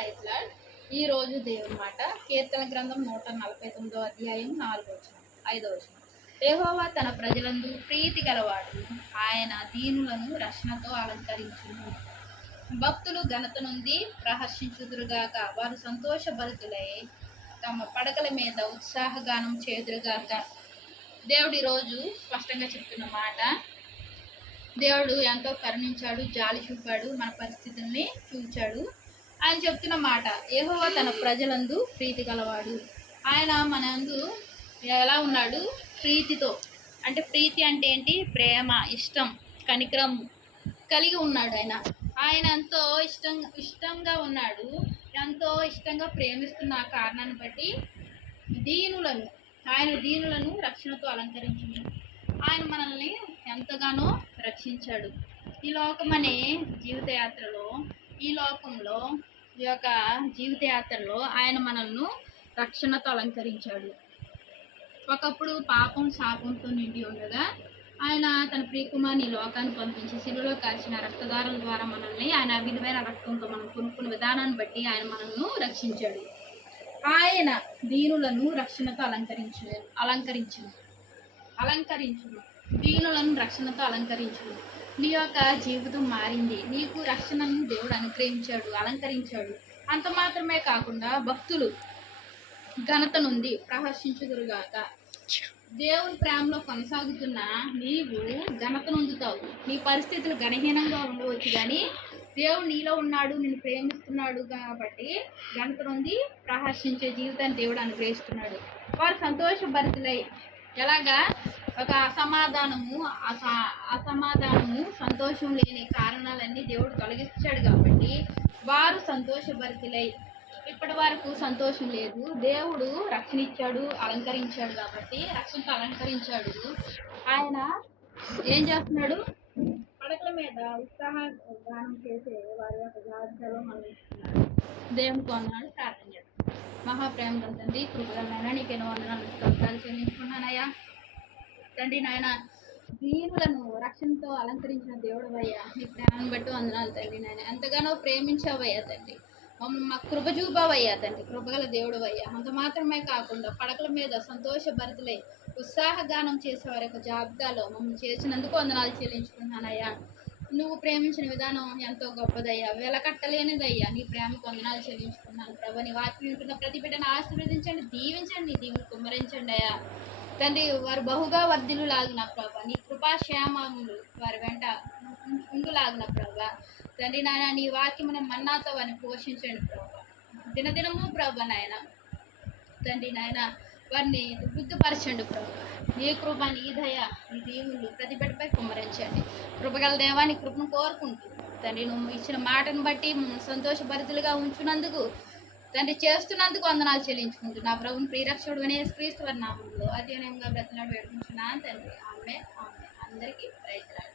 ప్రైజ్లాడ్ ఈ రోజు దేవుని మాట కీర్తన గ్రంథం నూట నలభై తొమ్మిదో అధ్యాయం నాలుగో వచనం ఐదో వచనం. యెహోవా తన ప్రజలందు ప్రీతి గలవాడు. ఆయన దీనులను రక్షణతో అలంకరించును. భక్తులు ఘనత నుండి ప్రహర్షించుదురుగాక. వారు సంతోషభరితులై తమ పడకల మీద ఉత్సాహగానం చేదురుగాక. దేవుడు ఈరోజు స్పష్టంగా చెప్తున్న మాట. దేవుడు ఎంతో కరుణించాడు జాలి చూపాడు మన పరిస్థితుల్ని చూచాడు. ఆయన చెప్తున్న మాట ఏహోవా తన ప్రజలందు ప్రీతి గలవాడు. ఆయన మనందు ఎలా ఉన్నాడు? ప్రీతితో. అంటే ప్రీతి అంటే ఏంటి? ప్రేమ ఇష్టం కనికరం కలిగి ఉన్నాడు ఆయన. ఆయన ఎంతో ఇష్టం ఇష్టంగా ఉన్నాడు. ఎంతో ఇష్టంగా ప్రేమిస్తున్న కారణాన్ని బట్టి దీనులను ఆయన దీనులను రక్షణతో అలంకరించింది ఆయన మనల్ని ఎంతగానో రక్షించాడు. ఈ లోకం అనే జీవితయాత్రలో ఈ లోకంలో ఈ యొక్క జీవితయాత్రలో ఆయన మనల్ని రక్షణతో అలంకరించాడు. ఒకప్పుడు పాపం శాపంతో నిండి ఉండగా ఆయన తన ప్రియకుమారిని లోకాన్ని పంపించి శిలువలో కాల్చిన రక్తదారుల ద్వారా మనల్ని ఆయన విలువైన రక్తంతో మనం కొనుక్కున్న విధానాన్ని బట్టి ఆయన మనల్ని రక్షించాడు. ఆయన దీనులను రక్షణతో అలంకరించు అలంకరించు అలంకరించును. దీనులను రక్షణతో అలంకరించును. నీ యొక్క జీవితం మారింది. నీకు రక్షణను దేవుడు అనుగ్రహించాడు అలంకరించాడు. అంత మాత్రమే కాకుండా భక్తులు ఘనతనుంది ప్రహర్షించుదురుగాక. దేవుని ప్రేమలో కొనసాగుతున్న నీవు ఘనత నొందుతావు. నీ పరిస్థితులు ఘనహీనంగా ఉండవచ్చు కానీ దేవుడు నీలో ఉన్నాడు నిన్ను ప్రేమిస్తున్నాడు కాబట్టి ఘనత నుండి ప్రహర్షించే జీవితాన్ని దేవుడు అనుగ్రహిస్తున్నాడు. వారు సంతోషభరితులై ఎలాగా? ఒక అసమాధానము అస అసమాధానము సంతోషం లేని కారణాలన్నీ దేవుడు తొలగించాడు కాబట్టి వారు సంతోషభరితులై ఇప్పటి వరకు సంతోషం లేదు. దేవుడు రక్షణ ఇచ్చాడు అలంకరించాడు కాబట్టి రక్షణతో అలంకరించాడు. ఆయన ఏం చేస్తున్నాడు? పడకల మీద ఉత్సాహ గానం చేసే వారి యొక్క జాబితాలో మనం ఇస్తున్నాడు దేవుని కొన్నాడు ప్రార్థన చేస్తాం మహాప్రేమ తండ్రి కృపగలనైనా నీకెన్నో వందనాలు స్తోత్రాలు చెల్లించుకున్నానయ్యా తండ్రి నాయన దీనులను రక్షణతో అలంకరించిన దేవుడు అయ్యా నీ ప్రేమను బట్టి వందనాలు తండ్రి నాయన. ఎంతగానో ప్రేమించావయ్యా తండ్రి. మమ్మల్ని మాకు కృప చూపావయ్యా తండ్రి. కృపగల దేవుడు అయ్యా అంత మాత్రమే కాకుండా పడకల మీద సంతోష భరతలే ఉత్సాహగానం చేసే వారి యొక్క జాబితాలో మమ్మల్ని చేసినందుకు వందనాలు చెల్లించుకున్నానయ్యా నువ్వు ప్రేమించిన విధానం ఎంతో గొప్పదయ్యా. వెలకట్టలేనిదయ్యా. నీ ప్రేమకు వందనాలు చెల్లించుకున్నాను ప్రభు నీ వాక్యం వింటున్న ప్రతి బిడ్డను ఆశీర్వదించండి దీవించండి నీ దీవులు కుమ్మరించండి అయ్యా. తండ్రి వారు బహుగా వర్ధిల్లు లాగిన ప్రభా. నీ కృపాక్షేమములు వారి వెంట ఉండు లాగిన ప్రభా. తండ్రి నాయన నీ వాక్యమున మన్నాతో వారిని పోషించండి ప్రభా. దినదినము ప్రభా నాయన. తండ్రి నాయన వారిని బుద్ధిపరచండి ప్రభా. నీ కృప నీ దయ నీ దీవులు ప్రతి బిడ్డపై కుమ్మరించండి. కృపగల దేవాన్ని కృపను కోరుకుంటూ తండ్రి నువ్వు ఇచ్చిన మాటను బట్టి సంతోషభరితులుగా ఉంచున్నందుకు తండ్రి చేస్తున్నందుకు వందనాలు చెల్లించుకుంటున్నా. ప్రభుని ప్రియరక్షకుడు అనే క్రీస్తు వారి నామంలో అధ్యయనంగా బ్రతనాడు వేడుకుంటున్నాను తండ్రి ఆమె ఆమె అందరికీ ప్రయత్నాలు